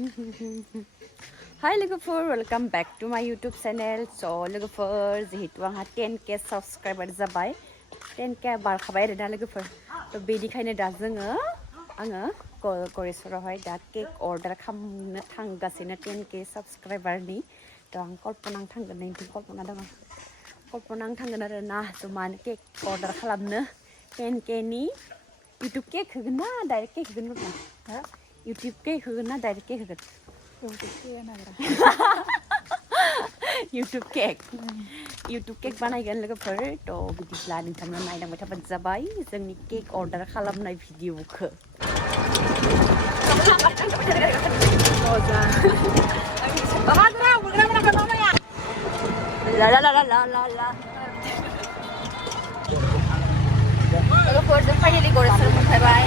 Hi लोगोफोर, welcome back to my YouTube channel. So लोगोफोर, जिहेतु आंहा 10k subscriber जाबाय, 10k बारखाबाय आरोना लोगोफोर. तो बेनिखायनो दा आङो गरेस्वरावहाय दा केक अर्डार खालामनो थांगासिनो 10k subscriberनि. तो आं कल्पना थांगोन, नैथिं कल्पना दङ. कल्पना थांगोन आरोना, जमानो केक अर्डार खालामनो 10k नि. YouTube केक होगोन ना डाइरेक्ट केक होगोन होनबा? YouTube केक होगोन ना डाइरेक्ट केक होगोन? YouTube केक बानायगोन लोगोफोर. तो बिदिब्ला नोंथांमोना नायलांबाय थाबानो जाबाय जोंनि केक अर्डार खालामनाय भिडिअखौ. लोगोफोर जों फाइनालि गरेस्वर मोनफैबाय.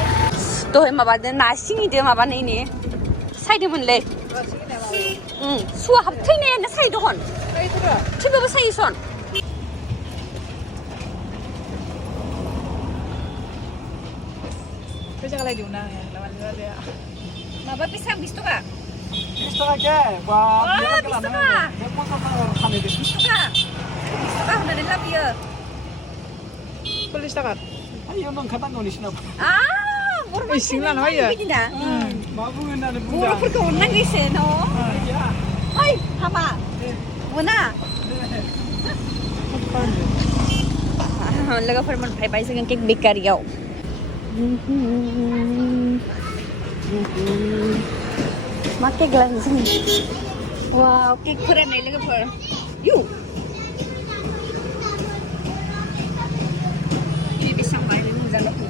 दहाय माबादों ना सिंगिदों माबानायनि सायदोंमोनलै. सुवा हाबथैनायानो सायदोहन थेवबाबो सायोसन. Fíjate de una, la valida de... माबा बेसेबां 20 टाका? 20 टाका के? वाह, 20 टाका. 20 टाका होनानै लाबोयो. 40 टाका. Ayo nang kata Indonesia. बर' सिंला नायो. बिदिना. मा बुङो होननानै बुङो. बर'फोरखौ अननांगौसो न'. ओइ हाबा. मोना. लोगोफोर मोनफैबाय जोङो केक बेकारियाव. मा केक लानोसै? वाव, केक फोराननाय लोगोफोर. इउ. ini बेसेबां बायनो मोजां लोगो.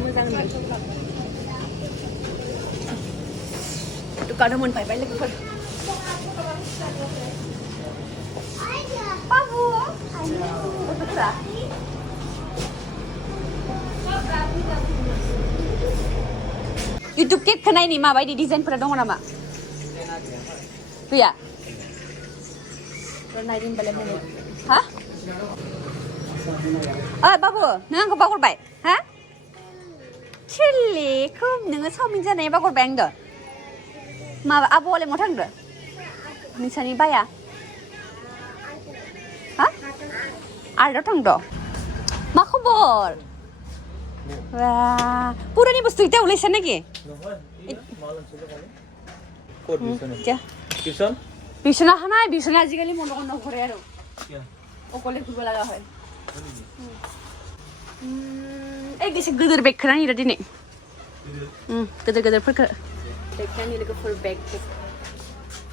मोजां. दुकानाव मोनफैबाय लोगोफोर. बाबु. गथ'फोरा. YouTube केक खोनायनि माबायदि डिजाइनफोरा दङ नामा? गैया. नायदों होनबालाय मोनो. हा? बाबु, नों आंखौ बावगारबाय? हा? थिलिखौ नोङो चावमिन जानाय बावगारबाय आंदो. माबा आब'आलाय मा थांदो? नोंसानि बाया? हा? आर्टआव थांदो? मा खबर? Wah, pura nih bos tuh ulisan lagi. Bisa nah, bisa aja kali mau nongkrong Korea lo. Oh, kalau itu belaga hay. Bisa geder bag keran ini tadi nih. Geder perke. Bag kan ini lagi full bag.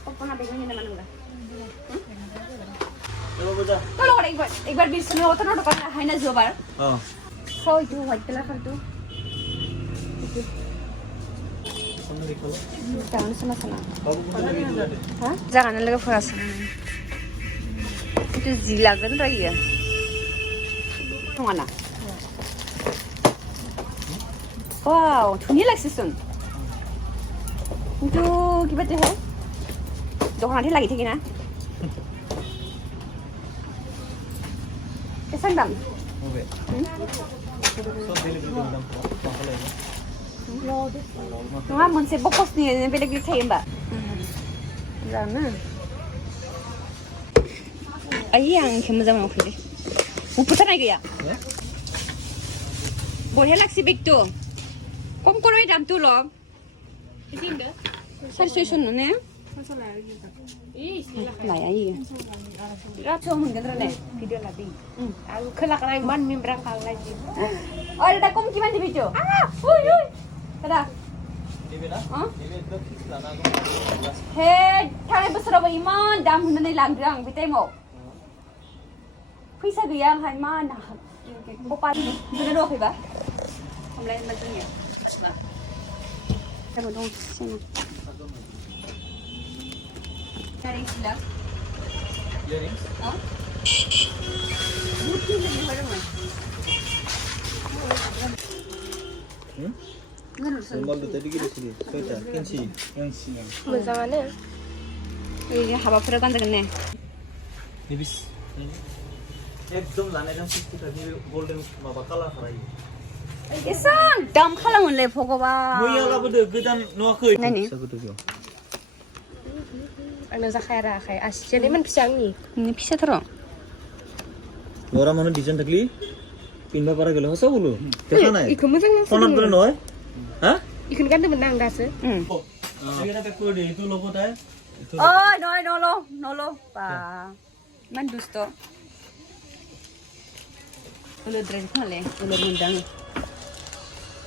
Oh, pernah bagnya mana enggak? Kalau orang ikbar bisa nih, otak orang kan hanya jual. Oh, itu white color kan tuh. Jangan sana. Hah? Jangan lagi frasa. Itu zilagan lagi ya. Mana? Wow, ini lagi sun. Itu gimana tuh? Doang nanti lagi tinggi na? Kesan dam? Nggak mau bokos nih, beda gitu saya mbak. Jangan. Ayang kamu zaman apa sih? Mau putar lagi ya? Boleh lagi sih begitu. Kamu kalau ini jam tu loh. Ini enggak? Saya susun nih. Lah ya iya. Rasa mungkin terus video lagi. Aku kelak lagi ban membran lagi. Oh, ada kamu gimana video? Uy. Kada. Hei, thằng besar apa iman? Dam hundan ni langgang, betul mo? Pisa gaya hai mana? Bopal, bener doh ba? Kamu lain macam ni. Kamu dong sini. Cari silap. Earrings? Oh. Buti lagi mana? Lembaga tadi kita sini, kita kinci, yang sini. Bersama ini haba pergan dengan Nibis, एकदम लाने जम सिक्की तभी golden माबा colour हराई. Isang dam khalamkhw भगवान मैया लाबोदो गोदान नुवाखै नायनि आंनो जाखायाराखै आसियालाय मान फिसा आंनि फिसाथार लरा मानो डिजाइन थाकली पिनबा बारा गेलो हसा बोलो देखा नाय इखौ मोजां नांसो फनात बोले नय हा इखौनो गानदोंमोन आं दासो एगेना पे कोड इतु लोगोताय ओइ नय नलो बा मान दुस्त उलद्राय खोमाले उलद मोनदां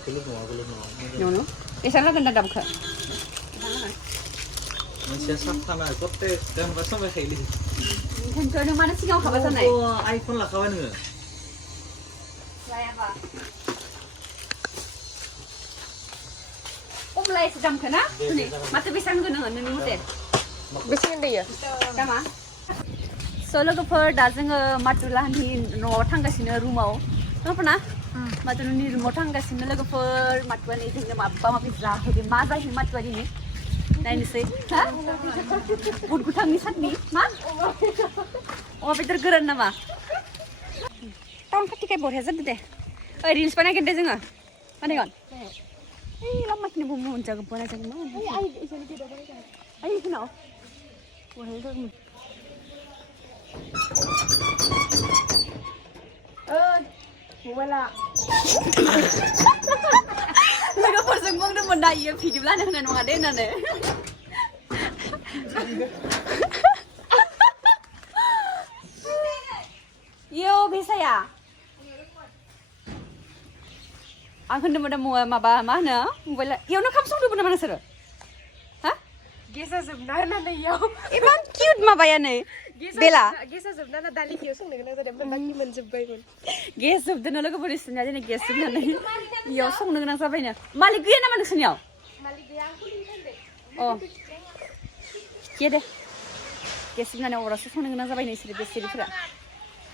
no एसां लागोन दा दामखो मानसिया साफाना गते दान बासमाय खायली खिन्थु नों मानो सिगाङाव खाबा जानाय आइफन लाखाबाय नोङो लायाबा अब्ला एसे दामखो ना नै माथो बेसेबां होनो नोंनि मथे बेसे होनदोयो दामा स' लोगोफोर दा जोङो मातुलानि न'आव थांगासिनो रुमाव ना मातुलानि रुमाव थांगासिनो लोगोफोर मातुलानि जोंनो माबा माबि जाहोदो मा जायो मातुलानि नायनोसै हा बुट गोथांनि साटनि मा अमा बेदर गोरान नामा टाउन खाथिखाय बरिया जादो दे ओइ रिल्स बानायगोन दे जोङो बानायगोन ओइ लामाखिनि बुमु मोनजागोन बानायजागोन मा ओइ इखोनाव बरिया जागोन मबाइला लोगोफोरजों बुंदोंमोन ना इयो भिडिअ लानो होनाय नङा दे होननानै इयो बेसाया आं होनदोंमोन दा माबा मा होनो मबाइला इयावनो खाम संदोंमोन नामा नोंसोरो हा गेसा जोबना होनानै इयाव इमान किउट माबायानो बेला गेसा जोबना ना दालिखौ संनो गोनां जादों बाखि मोनजोब्बायमोन गेस जोबदोंनो लोगोफोर सिना दिनै गेस जोबनानै इयाव संनो गोनां जाबायनो मालिक गैया नामा नोंसोरनियाव मालिक गैया आं खुलिनो सानदों अ के दे गेस जोबनानै अरावसो संनो गोनां जाबाय नोंसोर बेसेरिफोरा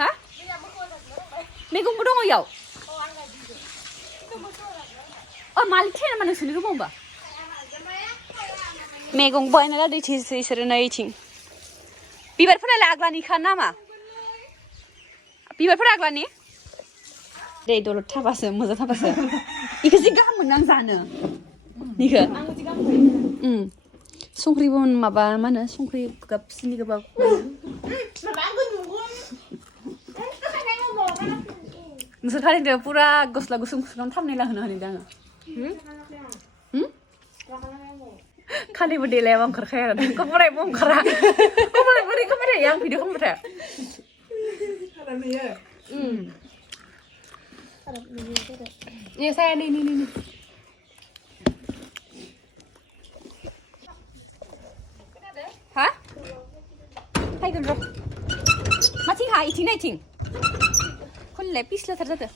हा मैगंबो दङ इयाव अ मालिक थाया नामा नोंसोरनि रुमाव होमबा मैगं बायना लादैथिसो इसोरो नै इथिं बिबारफोरालाय आग्लानिखा नामा बिबारफोरा आग्लानि दे दलद थाबासो मोजां थाबासो इखो जि गाहाम मोनो आं जानो निखो संख्रिबो माबा मा होनो संख्रि गोबाब सिनि गोबाब नोंसोर खालिदो पुरा गस्ला गुसुं गुसुं थामनेला होनो हानिदों आङो खालिबो देलायाबा ओंखारखाया आरो कमरायबो ओंखारा कमराय बोरै कमराय आं भिडिअ खालामबाथाय ini saya ini ha faiगोन र' माथिं हा इथिं ना इथिं खनलाय पिस्लाथार जादो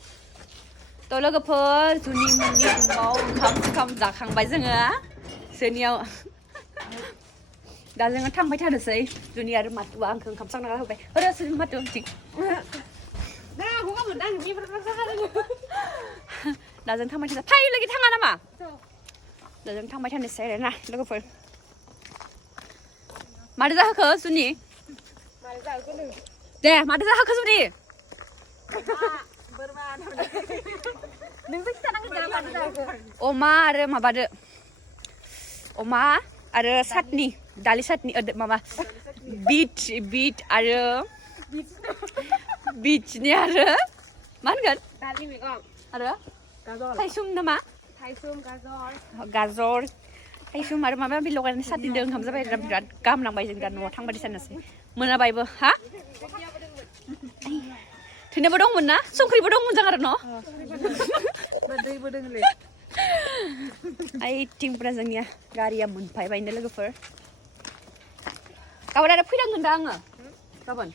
थ' लोगोफोर जुनि मोननि रुमाव ओंखाम जाखांबाय जोङो जोंनियाव दा जोङो थांबाय थानोसै जुनि आरो मातुआ आंखौ ओंखाम संना होबाय ओरै सुनि मातु इथिं दा जों थांबाय थानोसै फाय लोगो थाङा नामा दा जों थांबाय थानोसै आरो ना लोगोफोर माथो जाहोखो जुनि दे माथो जाहोखो जुनि अमा आरो माबादो अमा आरो साटनि दालि साटनि माबा बिट आरो बिटनि आरो मा होनगोन दालि मैगं आरो गाजर थाइसुम नामा थाइसुम गाजर थाइसुम आरो माबा माबि लगायनानै साटनिदो ओंखाम जाबाय बिराद गाहाम नांबाय जों दा न'आव थांबाय साननोसै मोनाबायबो हा थैनोबो दंमोन ना संख्रिबो दंमोन जां आरो न' दैबो दोंलै ओइथिंफ्रा जोंनिया गारिया मोनफैबायनो लोगोफोर गाबोन आरो फैनांगोन दा आङो गाबोन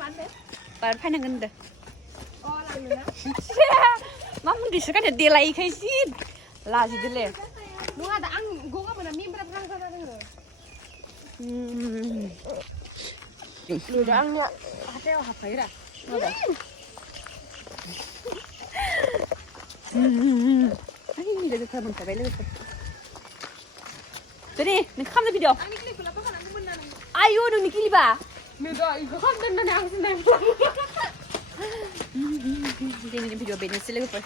मानो बार फैनांगोन होनदो अ लांनो ना मा मुलिसो गाननो देलायखाय जि लाजिदोले नङा दा आं गगा मोना मेम्ब्रा ब्रां जाना दोङो आंनिया हाथायाव हाबफायोरा लोगोफोर मोनफैबाय लोगोफोर दिनै नों खालामदो भिडिअ आंनि क्लिपखौ लाबो खालामदोंमोन ना नों आयु नोंनि क्लिपा नै दा इखौ खालामदों होननानै आं सिनाय दिनैनि भिडिअ बेनोसै लोगोफोर